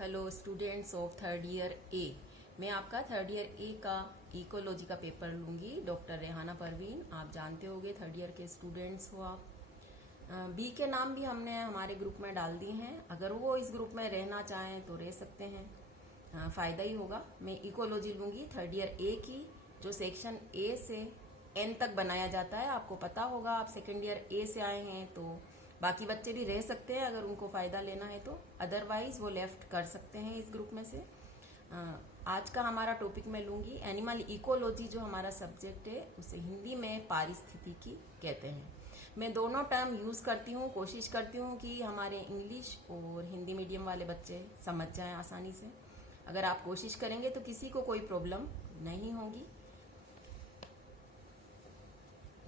Hello students of third year A. मैं आपका third year ए का इकोलॉजी का पेपर लूँगी। डॉक्टर रेहाना परवीन, आप जानते होंगे थर्ड ईयर के स्टूडेंट्स हो आप। बी के नाम भी हमने हमारे ग्रुप में डाल दिए हैं। अगर वो इस ग्रुप में रहना चाहें तो रह सकते हैं, फ़ायदा ही होगा। मैं इकोलॉजी लूँगी थर्ड ईयर ए की, जो सेक्शन ए से एन तक बनाया जाता है। आपको पता होगा, आप सेकेंड ईयर ए से आए हैं तो बाकी बच्चे भी रह सकते हैं अगर उनको फ़ायदा लेना है तो, अदरवाइज वो लेफ्ट कर सकते हैं इस ग्रुप में से। आज का हमारा टॉपिक मैं लूँगी एनिमल इकोलॉजी, जो हमारा सब्जेक्ट है उसे हिंदी में पारिस्थितिकी कहते हैं। मैं दोनों टर्म यूज़ करती हूँ, कोशिश करती हूँ कि हमारे इंग्लिश और हिंदी मीडियम वाले बच्चे समझ जाएं आसानी से। अगर आप कोशिश करेंगे तो किसी को कोई प्रॉब्लम नहीं होगी।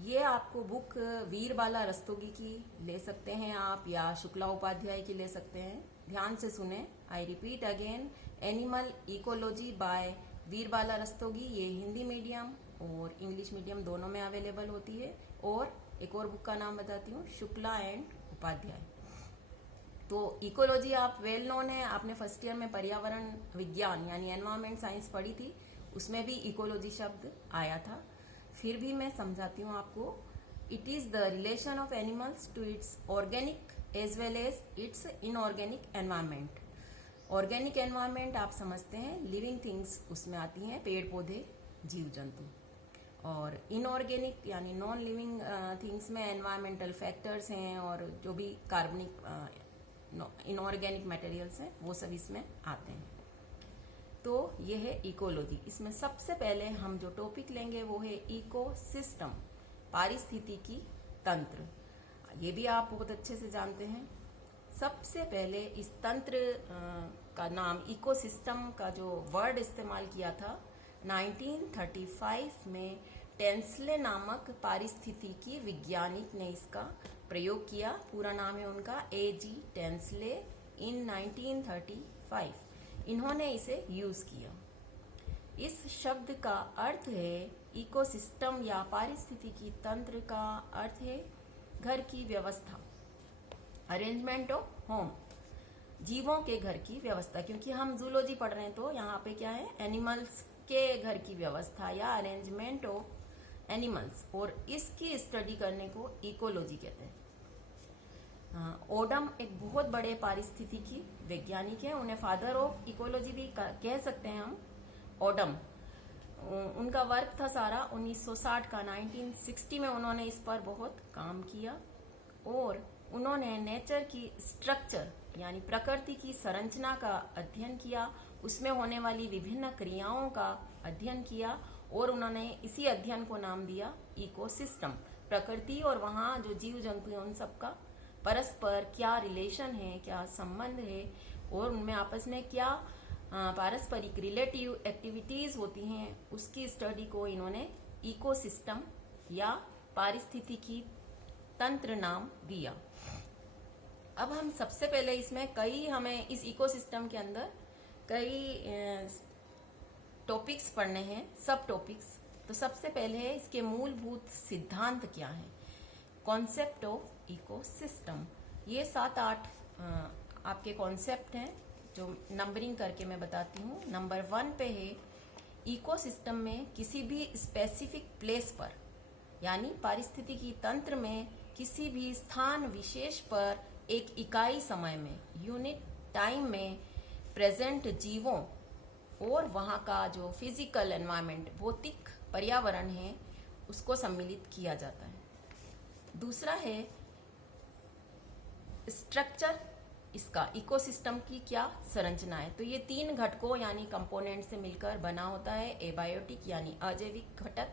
ये आपको बुक वीरबाला रस्तोगी की ले सकते हैं आप, या शुक्ला उपाध्याय की ले सकते हैं। ध्यान से सुने, I repeat again, animal ecology by Veerbala Rastogi. ये हिंदी मीडियम और इंग्लिश मीडियम दोनों में अवेलेबल होती है। और एक और बुक का नाम बताती हूँ, शुक्ला एंड उपाध्याय। तो इकोलॉजी आप वेल नोन है, आपने फर्स्ट ईयर में पर्यावरण विज्ञान यानी एनवायरमेंट साइंस पढ़ी थी, उसमें भी इकोलॉजी शब्द आया था। फिर भी मैं समझाती हूँ आपको। It is the relation of animals to its organic as well as its inorganic environment. Organic environment आप समझते हैं, लिविंग थिंग्स उसमें आती हैं, पेड़ पौधे जीव जंतु। और इनऑर्गेनिक यानी नॉन लिविंग थिंग्स में एनवायरमेंटल फैक्टर्स हैं और जो भी कार्बनिक इनऑर्गेनिक मटेरियल्स हैं वो सब इसमें आते हैं। तो ये है इकोलॉजी। इसमें सबसे पहले हम जो टॉपिक लेंगे वो है इकोसिस्टम, पारिस्थितिकी तंत्र। ये भी आप बहुत अच्छे से जानते हैं। सबसे पहले इस तंत्र का नाम, इकोसिस्टम का जो वर्ड इस्तेमाल किया था 1935 में टेंसले नामक पारिस्थितिकी वैज्ञानिक ने इसका प्रयोग किया। पूरा नाम है उनका A.G. टेंसले। इन 1935 इन्होंने इसे यूज किया। इस शब्द का अर्थ है इकोसिस्टम या पारिस्थितिकी तंत्र का अर्थ है घर की व्यवस्था, अरेंजमेंट ऑफ होम, जीवों के घर की व्यवस्था। क्योंकि हम जूलॉजी पढ़ रहे हैं तो यहाँ पे क्या है, एनिमल्स के घर की व्यवस्था या अरेंजमेंट ऑफ एनिमल्स, और इसकी स्टडी करने को इकोलॉजी कहते हैं। ओडम एक बहुत बड़े पारिस्थितिकी वैज्ञानिक हैं, उन्हें फादर ऑफ इकोलॉजी भी कह सकते हैं हम। ओडम, उनका वर्क था सारा 1960 का, 1960 में उन्होंने इस पर बहुत काम किया। और उन्होंने नेचर की स्ट्रक्चर यानी प्रकृति की संरचना का अध्ययन किया, उसमें होने वाली विभिन्न क्रियाओं का अध्ययन किया, और उन्होंने इसी अध्ययन को नाम दिया इकोसिस्टम। प्रकृति और वहाँ जो जीव जंतु हैं उन सब का परस्पर क्या रिलेशन है, क्या संबंध है, और उनमें आपस में क्या पारस्परिक रिलेटिव एक्टिविटीज होती हैं, उसकी स्टडी को इन्होंने इकोसिस्टम या पारिस्थितिकी तंत्र नाम दिया। अब हम सबसे पहले इसमें हमें इस इकोसिस्टम के अंदर कई टॉपिक्स पढ़ने हैं, सब टॉपिक्स। तो सबसे पहले है इसके मूलभूत सिद्धांत क्या है, कॉन्सेप्ट ऑफ इकोसिस्टम। ये 7-8 आपके कॉन्सेप्ट हैं जो नंबरिंग करके मैं बताती हूँ। नंबर 1 पे है, इकोसिस्टम में किसी भी स्पेसिफिक प्लेस पर यानी पारिस्थितिकी तंत्र में किसी भी स्थान विशेष पर एक इकाई समय में, यूनिट टाइम में प्रेजेंट जीवों और वहाँ का जो फिजिकल एनवायरनमेंट, भौतिक पर्यावरण है, उसको सम्मिलित किया जाता है। दूसरा है स्ट्रक्चर, इसका इकोसिस्टम की क्या संरचना है। तो ये 3 घटकों यानी कंपोनेंट से मिलकर बना होता है। एबायोटिक यानी अजैविक घटक,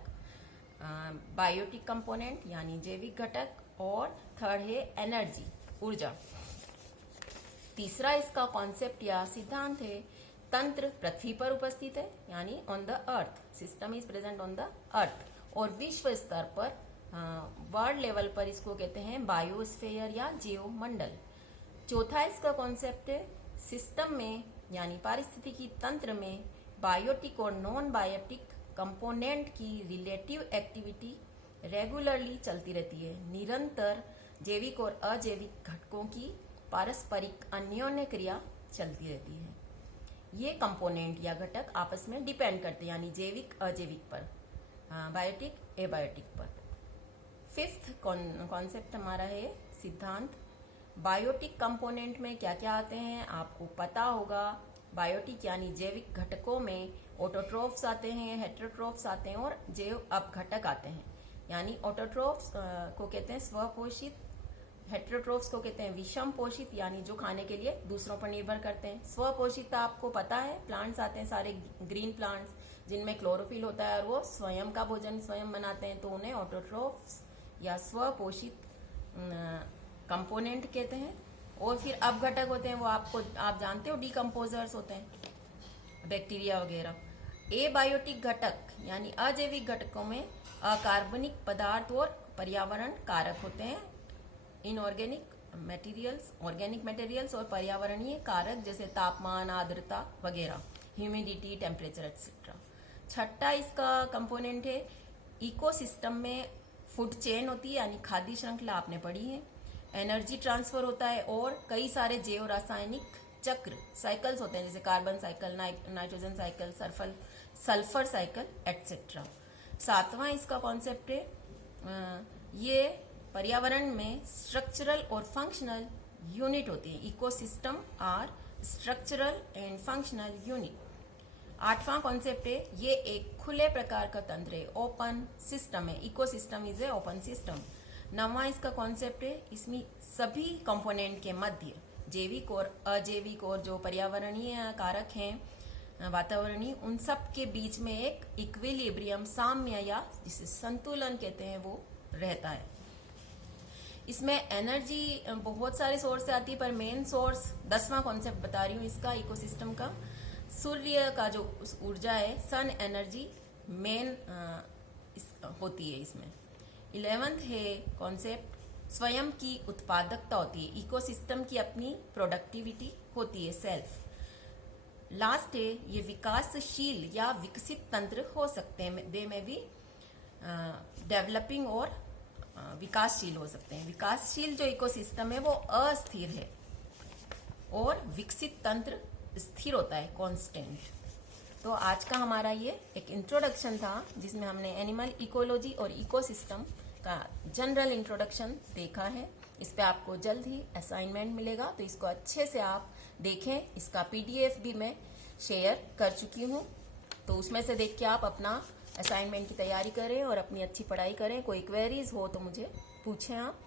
बायोटिक कंपोनेंट यानी जैविक घटक, और थर्ड है एनर्जी, ऊर्जा। तीसरा इसका कॉन्सेप्ट या सिद्धांत है तंत्र पृथ्वी पर उपस्थित है यानी on the earth, system is present on the earth, और विश्व स्तर पर वर्ल्ड लेवल पर इसको कहते हैं बायोस्फीयर या जीवमंडल। चौथा इसका कॉन्सेप्ट है सिस्टम में यानी पारिस्थितिकी तंत्र में बायोटिक और नॉन बायोटिक कंपोनेंट की रिलेटिव एक्टिविटी रेगुलरली चलती रहती है। निरंतर जैविक और अजैविक घटकों की पारस्परिक अन्योन्य क्रिया चलती रहती है। ये कंपोनेंट या घटक आपस में डिपेंड करते हैं, यानी जैविक अजैविक पर, बायोटिक एबायोटिक पर। फिफ्थ कॉन्सेप्ट हमारा है सिद्धांत। बायोटिक कंपोनेंट में क्या क्या आते हैं आपको पता होगा। बायोटिक यानी जैविक घटकों में ऑटोट्रोफ्स आते हैं, हेटेरोट्रोफ्स आते हैं और जैव अपघटक आते हैं। यानी ऑटोट्रोफ्स को कहते हैं स्वपोषित, हेटेरोट्रोफ्स को कहते हैं विषम पोषित, यानी जो खाने के लिए दूसरों पर निर्भर करते हैं। स्वपोषित आपको पता है, प्लांट्स आते हैं सारे ग्रीन प्लांट्स जिनमें क्लोरोफिल होता है और वो स्वयं का भोजन स्वयं बनाते हैं, तो उन्हें ऑटोट्रोफ्स या स्वपोषित कंपोनेंट कहते हैं। और फिर अपघटक होते हैं, वो आप जानते हो डिकम्पोजर्स होते हैं, बैक्टीरिया वगैरह। एबायोटिक घटक यानी अजैविक घटकों में अकार्बनिक पदार्थ और पर्यावरण कारक होते हैं। इनऑर्गेनिक मटेरियल्स, ऑर्गेनिक मटेरियल्स और पर्यावरणीय कारक जैसे तापमान, आर्द्रता वगैरह, ह्यूमिडिटी, टेम्परेचर एक्सेट्रा। छठा इसका कंपोनेंट है इकोसिस्टम में फूड चेन होती है, यानी खाद्य श्रृंखला आपने पढ़ी है। एनर्जी ट्रांसफर होता है और कई सारे जैव रासायनिक चक्र साइकिल्स होते हैं, जैसे carbon cycle, nitrogen cycle, sulphur cycle etcetera. सातवां इसका कॉन्सेप्ट है ये पर्यावरण में स्ट्रक्चरल और फंक्शनल यूनिट होती है। Ecosystem are structural and functional unit. आठवां कॉन्सेप्ट है ये एक खुले प्रकार का तंत्र है, ओपन सिस्टम है। Ecosystem is a open system. नौवां इसका कॉन्सेप्ट है इसमें सभी कंपोनेंट के मध्य जैविक और अजैविक और जो पर्यावरणीय कारक हैं वातावरणीय, उन सब के बीच में एक इक्विलिब्रियम, साम्य या जिसे संतुलन कहते हैं, वो रहता है। इसमें एनर्जी बहुत सारे सोर्स से आती है, पर मेन सोर्स 10वां कॉन्सेप्ट बता रही हूँ इसका इकोसिस्टम का। सूर्य का जो ऊर्जा है, सन एनर्जी मेन होती है इसमें। 11th है कॉन्सेप्ट स्वयं की उत्पादकता होती है। इकोसिस्टम की अपनी प्रोडक्टिविटी होती है, सेल्फ। लास्ट है ये विकासशील या विकसित तंत्र हो सकते हैं, दे में भी डेवलपिंग और विकासशील हो सकते हैं। विकासशील जो इकोसिस्टम है वो अस्थिर है और विकसित तंत्र स्थिर होता है, कांस्टेंट। तो आज का हमारा ये एक इंट्रोडक्शन था जिसमें हमने एनिमल इकोलॉजी और इकोसिस्टम का जनरल इंट्रोडक्शन देखा है। इस पे आपको जल्द ही असाइनमेंट मिलेगा, तो इसको अच्छे से आप देखें। इसका पीडीएफ भी मैं शेयर कर चुकी हूँ, तो उसमें से देख के आप अपना असाइनमेंट की तैयारी करें और अपनी अच्छी पढ़ाई करें। कोई क्वेरीज हो तो मुझे पूछें आप।